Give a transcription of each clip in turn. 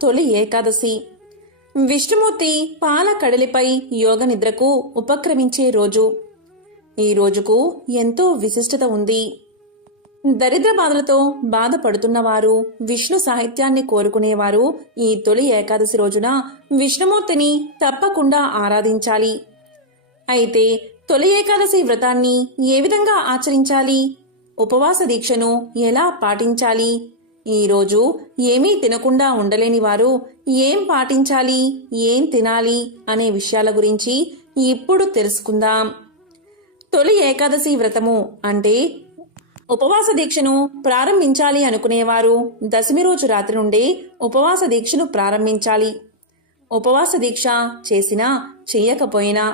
తొలి ఏకాదశి. విష్ణుమూర్తి పాల కడలిపై యోగ నిద్రకు ఉపక్రమించే రోజు. ఈ రోజుకు ఎంతో విశిష్టత ఉంది. దరిద్ర బాధలతో బాధపడుతున్నవారు, విష్ణు సాహిత్యాన్ని కోరుకునేవారు ఈ తొలి ఏకాదశి రోజున విష్ణుమూర్తిని తప్పకుండా ఆరాధించాలి. అయితే తొలి ఏకాదశి వ్రతాన్ని ఏ విధంగా ఆచరించాలి, ఉపవాస దీక్షను ఎలా పాటించాలి, ఈరోజు ఏమీ తినకుండా ఉండలేని వారు ఏం పాటించాలి, ఏం తినాలి అనే విషయాల గురించి ఇప్పుడు తెలుసుకుందాం. తొలి ఏకాదశి వ్రతము అంటే ఉపవాస దీక్షను ప్రారంభించాలి అనుకునేవారు దశమి రోజు రాత్రి నుండే ఉపవాస దీక్షను ప్రారంభించాలి. ఉపవాస దీక్ష చేసినా చెయ్యకపోయినా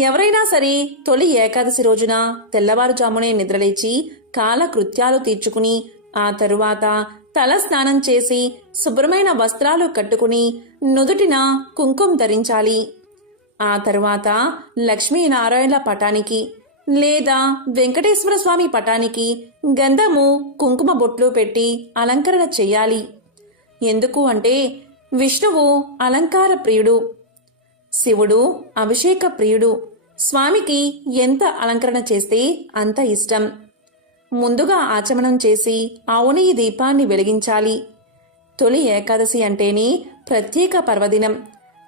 ఎవరైనా సరే తొలి ఏకాదశి రోజున తెల్లవారుజామునే నిద్రలేచి కాలకృత్యాలు తీర్చుకుని ఆ తరువాత తల స్నానం చేసి శుభ్రమైన వస్త్రాలు కట్టుకుని నుదుటిన కుంకుమ ధరించాలి. ఆ తరువాత లక్ష్మీనారాయణల పటానికి లేదా వెంకటేశ్వర స్వామి పటానికి గంధము కుంకుమ బొట్లు పెట్టి అలంకరణ చెయ్యాలి. ఎందుకు అంటే విష్ణువు అలంకార ప్రియుడు, శివుడు అభిషేక ప్రియుడు. స్వామికి ఎంత అలంకరణ చేస్తే అంత ఇష్టం. ముందుగా ఆచమనం చేసి ఆవు నెయ్యి దీపాన్ని వెలిగించాలి. తొలి ఏకాదశి అంటేనే ప్రత్యేక పర్వదినం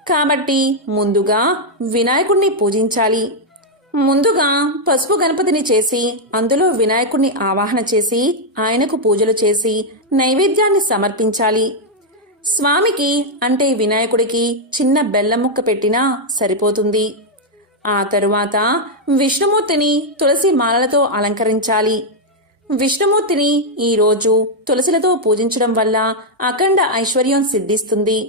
కాబట్టి ముందుగా వినాయకుణ్ణి పూజించాలి. ముందుగా పసుపు గణపతిని చేసి అందులో వినాయకుణ్ణి ఆవాహన చేసి ఆయనకు పూజలు చేసి నైవేద్యాన్ని సమర్పించాలి. స్వామికి అంటే వినాయకుడికి చిన్న బెల్లం ముక్క పెట్టినా సరిపోతుంది. ఆ తరువాత విష్ణుమూర్తిని తులసి మాలలతో అలంకరించాలి. విష్ణుమూర్తిని ఈరోజు తులసిలతో పూజించడం వల్ల అఖండ ఐశ్వర్యం సిద్ధిస్తుంది.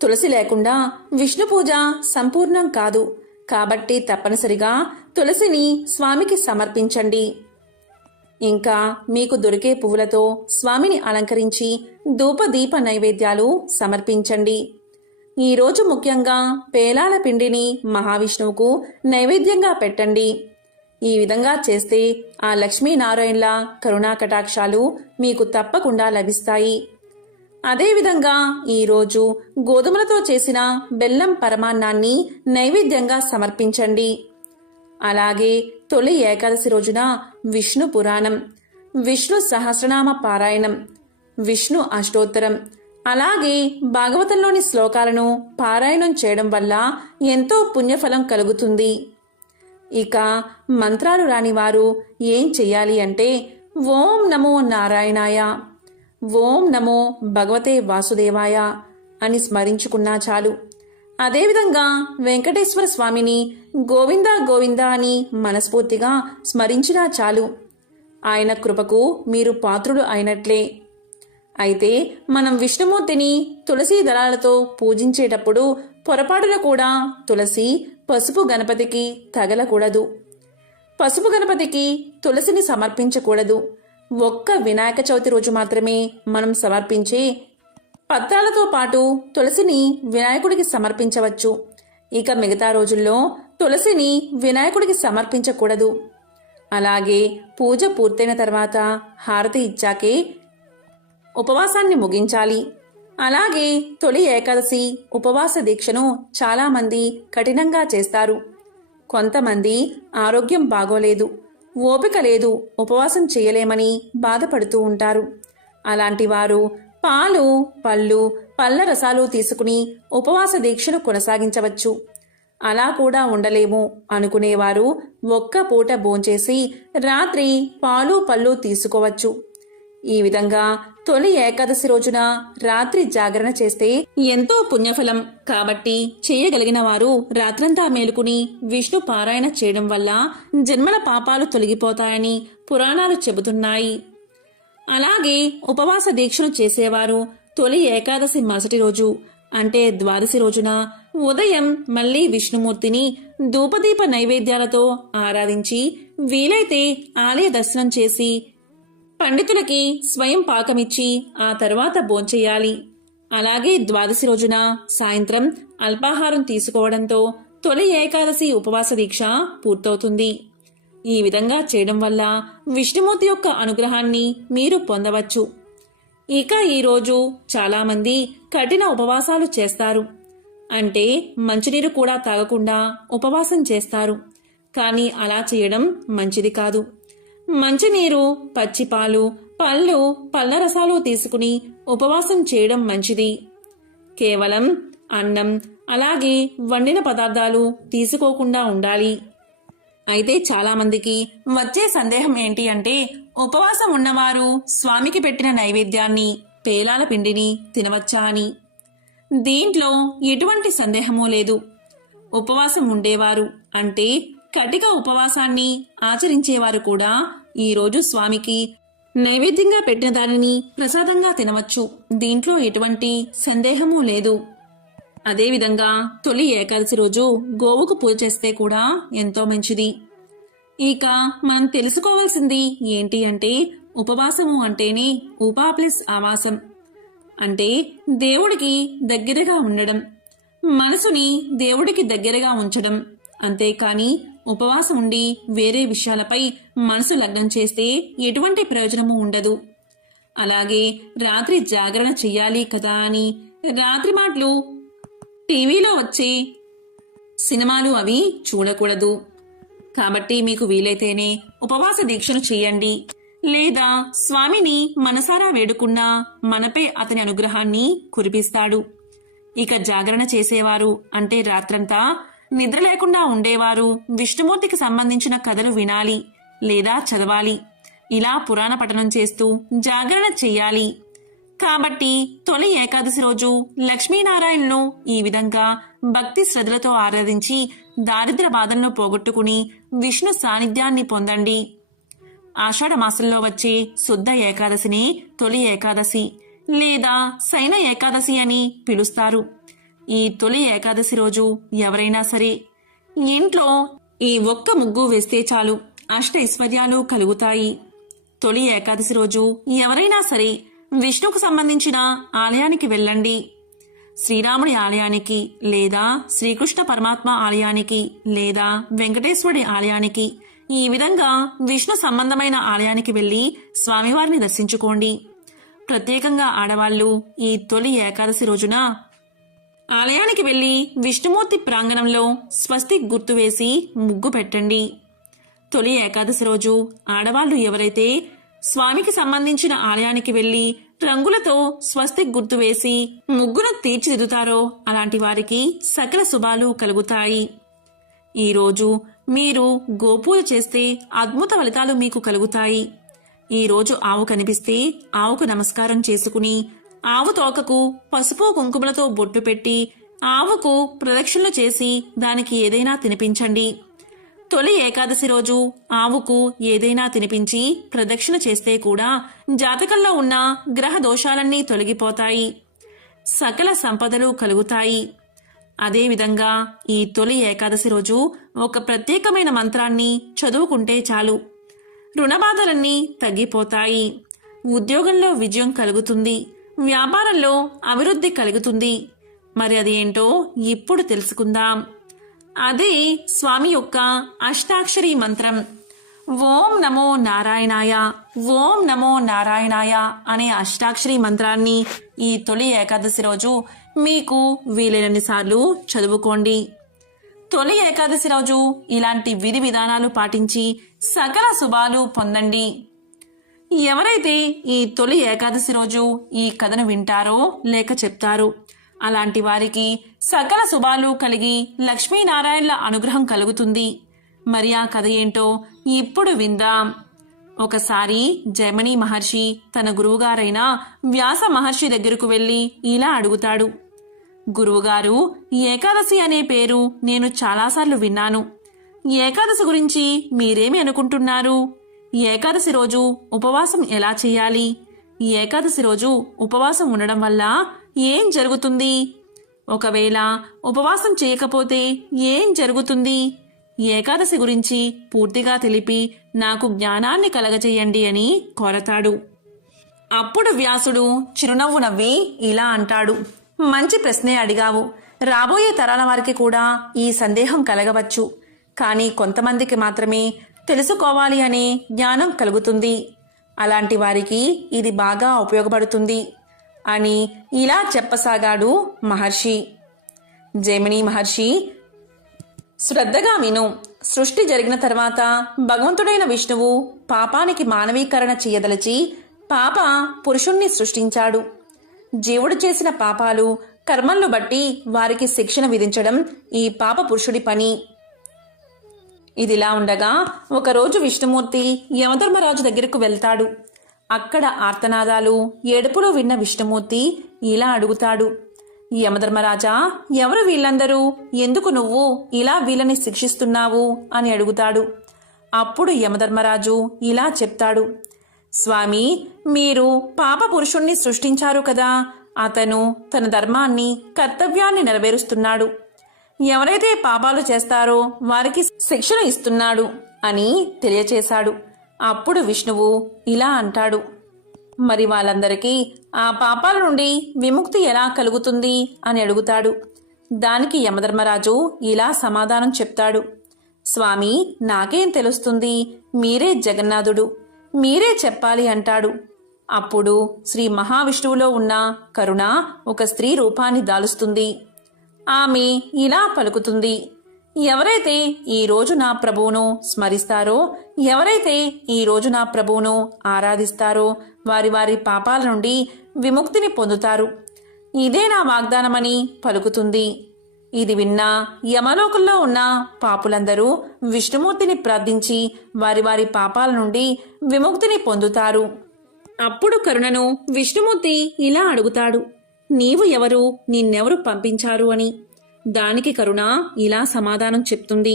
తులసి లేకుండా విష్ణు పూజ సంపూర్ణం కాదు కాబట్టి తప్పనిసరిగా తులసిని స్వామికి సమర్పించండి. ఇంకా మీకు దొరికే పువ్వులతో స్వామిని అలంకరించి ధూపదీప నైవేద్యాలు సమర్పించండి. ఈరోజు ముఖ్యంగా పేలాల పిండిని మహావిష్ణువుకు నైవేద్యంగా పెట్టండి. ఈ విధంగా చేస్తే ఆ లక్ష్మీనారాయణల కరుణా కటాక్షాలు మీకు తప్పకుండా లభిస్తాయి. అదేవిధంగా ఈరోజు గోధుమలతో చేసిన బెల్లం పరమాన్నాన్ని నైవేద్యంగా సమర్పించండి. అలాగే తొలి ఏకాదశి రోజున విష్ణు పురాణం, విష్ణు సహస్రనామ పారాయణం, విష్ణు అష్టోత్తరం, అలాగే భాగవతంలోని శ్లోకాలను పారాయణం చేయడం వల్ల ఎంతో పుణ్యఫలం కలుగుతుంది. ఇక మంత్రాలు రాని వారు ఏం చెయ్యాలి అంటే ఓం నమో నారాయణాయ, ఓం నమో భగవతే వాసుదేవాయ అని స్మరించుకున్నా చాలు. అదేవిధంగా వెంకటేశ్వర స్వామిని గోవిందా గోవిందా అని మనస్ఫూర్తిగా స్మరించినా చాలు. ఆయన కృపకు మీరు పాత్రులు అయినట్లే. అయితే మనం విష్ణుమూర్తిని తులసి దళాలతో పూజించేటప్పుడు పొరపాటున కూడా తులసి పసుపు గణపతికి తగలకూడదు. పసుపు గణపతికి తులసిని సమర్పించకూడదు. ఒక్క వినాయక చవితి రోజు మాత్రమే మనం సమర్పించే పత్రాలతో పాటు తులసిని వినాయకుడికి సమర్పించవచ్చు. ఇక మిగతా రోజుల్లో తులసిని వినాయకుడికి సమర్పించకూడదు. అలాగే పూజ పూర్తయిన తర్వాత హారతి ఇచ్చాకే ఉపవాసాన్ని ముగించాలి. అలాగే తొలి ఏకాదశి ఉపవాస దీక్షను చాలామంది కఠినంగా చేస్తారు. కొంతమంది ఆరోగ్యం బాగోలేదు, ఓపిక లేదు, ఉపవాసం చేయలేమని బాధపడుతూ ఉంటారు. అలాంటి వారు పాలు, పళ్ళు, పళ్ళ రసాలు తీసుకుని ఉపవాస దీక్షను కొనసాగించవచ్చు. అలా కూడా ఉండలేము అనుకునేవారు ఒక్క పూట భోంచేసి రాత్రి పాలు పళ్ళు తీసుకోవచ్చు. ఈ విధంగా తొలి ఏకాదశి రోజున రాత్రి జాగరణ చేస్తే ఎంతో పుణ్యఫలం కాబట్టి చేయగలిగిన వారు రాత్రంతా మేలుకుని విష్ణు పారాయణ చేయడం వల్ల జన్మల పాపాలు తొలగిపోతాయని పురాణాలు చెబుతున్నాయి. అలాగే ఉపవాస దీక్షను చేసేవారు తొలి ఏకాదశి మరుసటి రోజు అంటే ద్వాదశి రోజున ఉదయం మళ్లీ విష్ణుమూర్తిని ధూపదీప నైవేద్యాలతో ఆరాధించి వీలైతే ఆలయ దర్శనం చేసి పండితులకి స్వయం పాకమిచ్చి ఆ తర్వాత భోంచెయ్యాలి. అలాగే ద్వాదశి రోజున సాయంత్రం అల్పాహారం తీసుకోవడంతో తొలి ఏకాదశి ఉపవాస దీక్ష పూర్తవుతుంది. ఈ విధంగా చేయడం వల్ల విష్ణుమూర్తి యొక్క అనుగ్రహాన్ని మీరు పొందవచ్చు. ఇక ఈరోజు చాలామంది కఠిన ఉపవాసాలు చేస్తారు. అంటే మంచినీరు కూడా తాగకుండా ఉపవాసం చేస్తారు. కానీ అలా చేయడం మంచిది కాదు. మంచినీరు, పచ్చిపాలు, పళ్ళు, పళ్ళ రసాలు తీసుకుని ఉపవాసం చేయడం మంచిది. కేవలం అన్నం, అలాగే వండిన పదార్థాలు తీసుకోకుండా ఉండాలి. అయితే చాలామందికి వచ్చే సందేహం ఏంటి అంటే, ఉపవాసం ఉన్నవారు స్వామికి పెట్టిన నైవేద్యాన్ని, పేలాల పిండిని తినవచ్చా అని. దీంట్లో ఎటువంటి సందేహమూ లేదు. ఉపవాసం ఉండేవారు అంటే కటిక ఉపవాసాన్ని ఆచరించేవారు కూడా ఈరోజు స్వామికి నైవేద్యంగా పెట్టిన దానిని ప్రసాదంగా తినవచ్చు. దీంట్లో ఎటువంటి సందేహమూ లేదు. అదేవిధంగా తొలి ఏకాదశి రోజు గోవుకు పూజ చేస్తే కూడా ఎంతో మంచిది. ఇక మనం తెలుసుకోవాల్సింది ఏంటి అంటే, ఉపవాసము అంటేనే ఉపా ప్లస్ ఆవాసం. అంటే దేవుడికి దగ్గరగా ఉండడం, మనసుని దేవుడికి దగ్గరగా ఉంచడం. అంతేకాని ఉపవాసం ఉండి వేరే విషయాలపై మనసు లగ్నం చేస్తే ఎటువంటి ప్రయోజనము ఉండదు. అలాగే రాత్రి జాగరణ చెయ్యాలి కదా అని రాత్రి మాటలు, టీవీలో వచ్చే సినిమాలు అవి చూడకూడదు. కాబట్టి మీకు వీలైతేనే ఉపవాస దీక్షను చేయండి. లేదా స్వామిని మనసారా వేడుకున్నా మనపై అతని అనుగ్రహాన్ని కురిపిస్తాడు. ఇక జాగరణ చేసేవారు అంటే రాత్రంతా నిద్ర లేకుండా ఉండేవారు విష్ణుమూర్తికి సంబంధించిన కథలు వినాలి లేదా చదవాలి. ఇలా పురాణ పఠనం చేస్తూ జాగరణ చెయ్యాలి. కాబట్టి తొలి ఏకాదశి రోజు లక్ష్మీనారాయణను ఈ విధంగా భక్తి శ్రద్ధలతో ఆరాధించి దారిద్ర్య బాధలను పోగొట్టుకుని విష్ణు సాన్నిధ్యాన్ని పొందండి. ఆషాఢ మాసంలో వచ్చే శుద్ధ ఏకాదశిని తొలి ఏకాదశి లేదా శయన ఏకాదశి అని పిలుస్తారు. ఈ తొలి ఏకాదశి రోజు ఎవరైనా సరే ఇంట్లో ఈ ఒక్క ముగ్గు వేస్తే చాలు, అష్ట ఐశ్వర్యాలు కలుగుతాయి. తొలి ఏకాదశి రోజు ఎవరైనా సరే విష్ణుకు సంబంధించిన ఆలయానికి వెళ్ళండి. శ్రీరాముడి ఆలయానికి లేదా శ్రీకృష్ణ పరమాత్మ ఆలయానికి లేదా వెంకటేశ్వరుడి ఆలయానికి, ఈ విధంగా విష్ణు సంబంధమైన ఆలయానికి వెళ్లి స్వామివారిని దర్శించుకోండి. ప్రత్యేకంగా ఆడవాళ్లు ఈ తొలి ఏకాదశి రోజున ఆలయానికి వెళ్లి విష్ణుమూర్తి ప్రాంగణంలో స్వస్తిక్ గుర్తు వేసి ముగ్గు పెట్టండి. తొలి ఏకాదశి రోజు ఆడవాళ్లు ఎవరైతే స్వామికి సంబంధించిన ఆలయానికి వెళ్లి రంగులతో స్వస్తిక్ గుర్తు వేసి ముగ్గును తీర్చిదిద్దుతారో అలాంటి వారికి సకల శుభాలు కలుగుతాయి. ఈరోజు మీరు గోపూజ చేస్తే అద్భుత ఫలితాలు మీకు కలుగుతాయి. ఈరోజు ఆవు కనిపిస్తే ఆవుకు నమస్కారం చేసుకుని ఆవు తోకకు పసుపు కుంకుమలతో బొట్టు పెట్టి ఆవుకు ప్రదక్షిణలు చేసి దానికి ఏదైనా తినిపించండి. తొలి ఏకాదశి రోజు ఆవుకు ఏదైనా తినిపించి ప్రదక్షిణ చేస్తే కూడా జాతకంలో ఉన్న గ్రహ దోషాలన్నీ తొలగిపోతాయి, సకల సంపదలు కలుగుతాయి. అదేవిధంగా ఈ తొలి ఏకాదశి రోజు ఒక ప్రత్యేకమైన మంత్రాన్ని చదువుకుంటే చాలు, రుణబాధలన్నీ తగ్గిపోతాయి, ఉద్యోగంలో విజయం కలుగుతుంది, వ్యాపారంలో అభివృద్ధి కలుగుతుంది. మరి అది ఏంటో ఇప్పుడు తెలుసుకుందాం. అదే స్వామి యొక్క అష్టాక్షరి మంత్రం. ఓం నమో నారాయణాయ, ఓం నమో నారాయణాయ అనే అష్టాక్షరి మంత్రాన్ని ఈ తొలి ఏకాదశి రోజు మీకు వీలైనన్ని సార్లు చదువుకోండి. తొలి ఏకాదశి రోజు ఇలాంటి విధి విధానాలు పాటించి సకల శుభాలు పొందండి. ఎవరైతే ఈ తొలి ఏకాదశి రోజు ఈ కథను వింటారో లేక చెప్తారో అలాంటి వారికి సకల శుభాలు కలిగి లక్ష్మీనారాయణల అనుగ్రహం కలుగుతుంది. మరి ఆ కథ ఏంటో ఇప్పుడు విందాం. ఒకసారి జైమిని మహర్షి తన గురువుగారైన వ్యాస మహర్షి దగ్గరకు వెళ్లి ఇలా అడుగుతాడు. గురువుగారు, ఏకాదశి అనే పేరు నేను చాలాసార్లు విన్నాను. ఏకాదశి గురించి మీరేమి అనుకుంటున్నారు? ఏకాదశి రోజు ఉపవాసం ఎలా చేయాలి? ఏకాదశి రోజు ఉపవాసం ఉండడం వల్ల ఏం జరుగుతుంది? ఒకవేళ ఉపవాసం చేయకపోతే ఏం జరుగుతుంది? ఏకాదశి గురించి పూర్తిగా తెలిపి నాకు జ్ఞానాన్ని కలగజేయండి అని కోరతాడు. అప్పుడు వ్యాసుడు చిరునవ్వు నవ్వి ఇలా అంటాడు. మంచి ప్రశ్నే అడిగావు. రాబోయే తరాల వారికి కూడా ఈ సందేహం కలగవచ్చు. కానీ కొంతమందికి మాత్రమే తెలుసుకోవాలి అనే జ్ఞానం కలుగుతుంది. అలాంటి వారికి ఇది బాగా ఉపయోగపడుతుంది అని ఇలా చెప్పసాగాడు మహర్షి. జైమిని మహర్షి, శ్రద్ధగా విను. సృష్టి జరిగిన తర్వాత భగవంతుడైన విష్ణువు పాపానికి మానవీకరణ చేయదలచి పాప పురుషుణ్ణి సృష్టించాడు. జీవుడు చేసిన పాపాలు కర్మలను బట్టి వారికి శిక్షణ విధించడం ఈ పాప పురుషుడి పని. ఇదిలా ఉండగా ఒకరోజు విష్ణుమూర్తి యమధర్మరాజు దగ్గరకు వెళ్తాడు. అక్కడ ఆర్తనాదాలు, ఏడుపులు విన్న విష్ణుమూర్తి ఇలా అడుగుతాడు, యమధర్మరాజా, ఎవరు వీళ్ళందరూ? ఎందుకు నువ్వు ఇలా వీళ్ళని శిక్షిస్తున్నావు అని అడుగుతాడు. అప్పుడు యమధర్మరాజు ఇలా చెప్తాడు, స్వామి, మీరు పాప పురుషుణ్ణి సృష్టించారు కదా, అతను తన ధర్మాన్ని, కర్తవ్యాన్ని నెరవేరుస్తున్నాడు. ఎవరైతే పాపాలు చేస్తారో వారికి శిక్షణ ఇస్తున్నాడు అని తెలియచేశాడు. అప్పుడు విష్ణువు ఇలా అంటాడు, మరి వాళ్ళందరికీ ఆ పాపాల నుండి విముక్తి ఎలా కలుగుతుంది అని అడుగుతాడు. దానికి యమధర్మరాజు ఇలా సమాధానం చెప్తాడు, స్వామి, నాకేం తెలుస్తుంది, మీరే జగన్నాథుడు, మీరే చెప్పాలి అంటాడు. అప్పుడు శ్రీ మహావిష్ణువులో ఉన్న కరుణ ఒక స్త్రీ రూపాన్ని దాలుస్తుంది. ఆమె ఇలా పలుకుతుంది, ఎవరైతే ఈరోజు నా ప్రభువును స్మరిస్తారో, ఎవరైతే ఈరోజు నా ప్రభువును ఆరాధిస్తారో వారి వారి పాపాల నుండి విముక్తిని పొందుతారు. ఇదే నా వాగ్దానమని పలుకుతుంది. ఇది విన్న యమలోకంలో ఉన్న పాపులందరూ విష్ణుమూర్తిని ప్రార్థించి వారి వారి పాపాల నుండి విముక్తిని పొందుతారు. అప్పుడు కరుణను విష్ణుమూర్తి ఇలా అడుగుతాడు, నీవు ఎవరు, నిన్నెవరు పంపించారు అని. దానికి కరుణ ఇలా సమాధానం చెప్తుంది,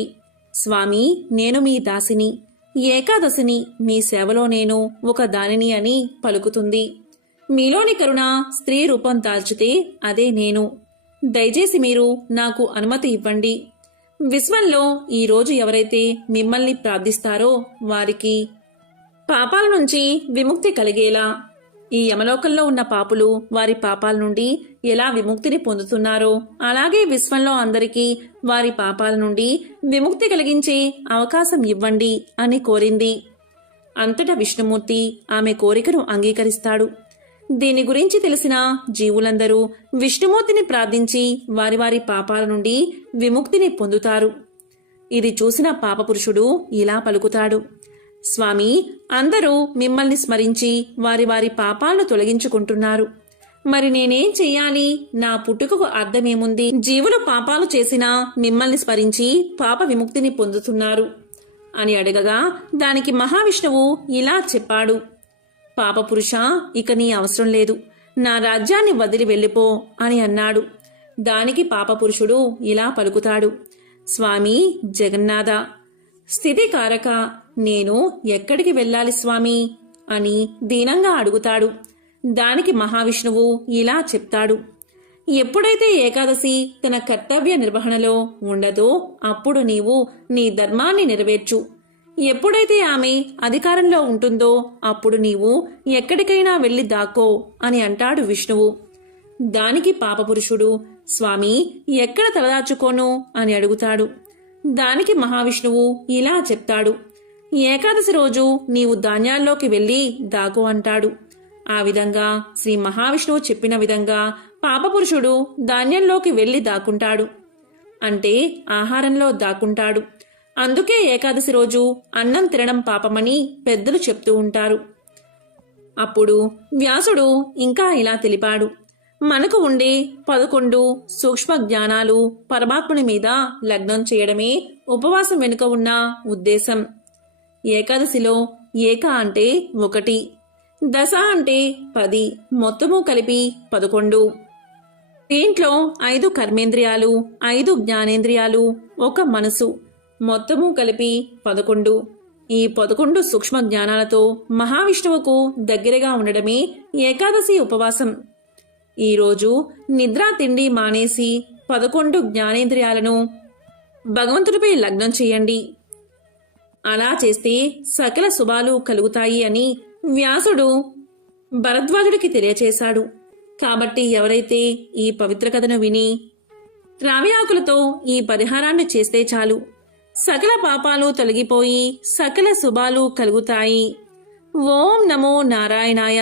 స్వామి, నేను మీ దాసిని, ఏకాదశిని, మీ సేవలో నేను ఒక దానిని అని పలుకుతుంది. మీలోని కరుణ స్త్రీ రూపం దాల్చితే అదే నేను. దయచేసి మీరు నాకు అనుమతి ఇవ్వండి. విశ్వంలో ఈరోజు ఎవరైతే మిమ్మల్ని ప్రార్థిస్తారో వారికి పాపాల నుంచి విముక్తి కలిగేలా, ఈ యమలోకంలో ఉన్న పాపులు వారి పాపాల నుండి ఎలా విముక్తిని పొందుతున్నారో అలాగే విశ్వంలో అందరికీ వారి పాపాల నుండి విముక్తి కలిగించే అవకాశం ఇవ్వండి అని కోరింది. అంతటా విష్ణుమూర్తి ఆమె కోరికను అంగీకరిస్తాడు. దీని గురించి తెలిసిన జీవులందరూ విష్ణుమూర్తిని ప్రార్థించి వారి వారి పాపాల నుండి విముక్తిని పొందుతారు. ఇది చూసిన పాపపురుషుడు ఇలా పలుకుతాడు, స్వామి, అందరూ మిమ్మల్ని స్మరించి వారి వారి పాపాలను తొలగించుకుంటున్నారు. మరి నేనేం చెయ్యాలి? నా పుట్టుకకు అర్థమేముంది? జీవులు పాపాలు చేసినా మిమ్మల్ని స్మరించి పాప విముక్తిని పొందుతున్నారు అని అడగగా దానికి మహావిష్ణువు ఇలా చెప్పాడు, పాపపురుష, ఇక నీ అవసరం లేదు, నా రాజ్యాన్ని వదిలి వెళ్ళిపో అని అన్నాడు. దానికి పాపపురుషుడు ఇలా పలుకుతాడు, స్వామి జగన్నాథ, స్థితికారక, నేను ఎక్కడికి వెళ్ళాలి స్వామి అని దీనంగా అడుగుతాడు. దానికి మహావిష్ణువు ఇలా చెప్తాడు, ఎప్పుడైతే ఏకాదశి తన కర్తవ్య నిర్వహణలో ఉండదో అప్పుడు నీవు నీ ధర్మాన్ని నెరవేర్చు. ఎప్పుడైతే ఆమె అధికారంలో ఉంటుందో అప్పుడు నీవు ఎక్కడికైనా వెళ్ళి దాక్కో అని అంటాడు విష్ణువు. దానికి పాపపురుషుడు, స్వామి, ఎక్కడ తలదాచుకోను అని అడుగుతాడు. దానికి మహావిష్ణువు ఇలా చెప్తాడు, ఏకాదశి రోజు నీవు ధాన్యాల్లోకి వెళ్ళి దాగు అంటాడు. ఆ విధంగా శ్రీ మహావిష్ణువు చెప్పిన విధంగా పాపపురుషుడు ధాన్యంలోకి వెళ్ళి దాక్కుంటాడు, అంటే ఆహారంలో దాక్కుంటాడు. అందుకే ఏకాదశి రోజు అన్నం తినడం పాపమని పెద్దలు చెప్తూ ఉంటారు. అప్పుడు వ్యాసుడు ఇంకా ఇలా తెలిపాడు, మనకు ఉండే 11 సూక్ష్మ జ్ఞానాలు పరమాత్ముని మీద లగ్నం చేయడమే ఉపవాసం వెనుక ఉన్న ఉద్దేశం. ఏకాదశిలో ఏక అంటే 1, దశ అంటే 10, మొత్తము కలిపి 11. దీంట్లో 5 కర్మేంద్రియాలు, 5 జ్ఞానేంద్రియాలు, 1 మనసు, మొత్తము కలిపి 11. ఈ 11 సూక్ష్మ జ్ఞానాలతో మహావిష్ణువుకు దగ్గరగా ఉండడమే ఏకాదశి ఉపవాసం. ఈరోజు నిద్ర తిండి మానేసి 11 జ్ఞానేంద్రియాలను భగవంతుడిపై లగ్నం చేయండి. అలా చేస్తే సకల శుభాలు కలుగుతాయి అని వ్యాసుడు భరద్వాజుడికి తెలియచేశాడు. కాబట్టి ఎవరైతే ఈ పవిత్ర కథను విని రావి ఆకులతో ఈ పరిహారాన్ని చేస్తే చాలు, సకల పాపాలు తొలగిపోయి సకల శుభాలు కలుగుతాయి. ఓం నమో నారాయణాయ.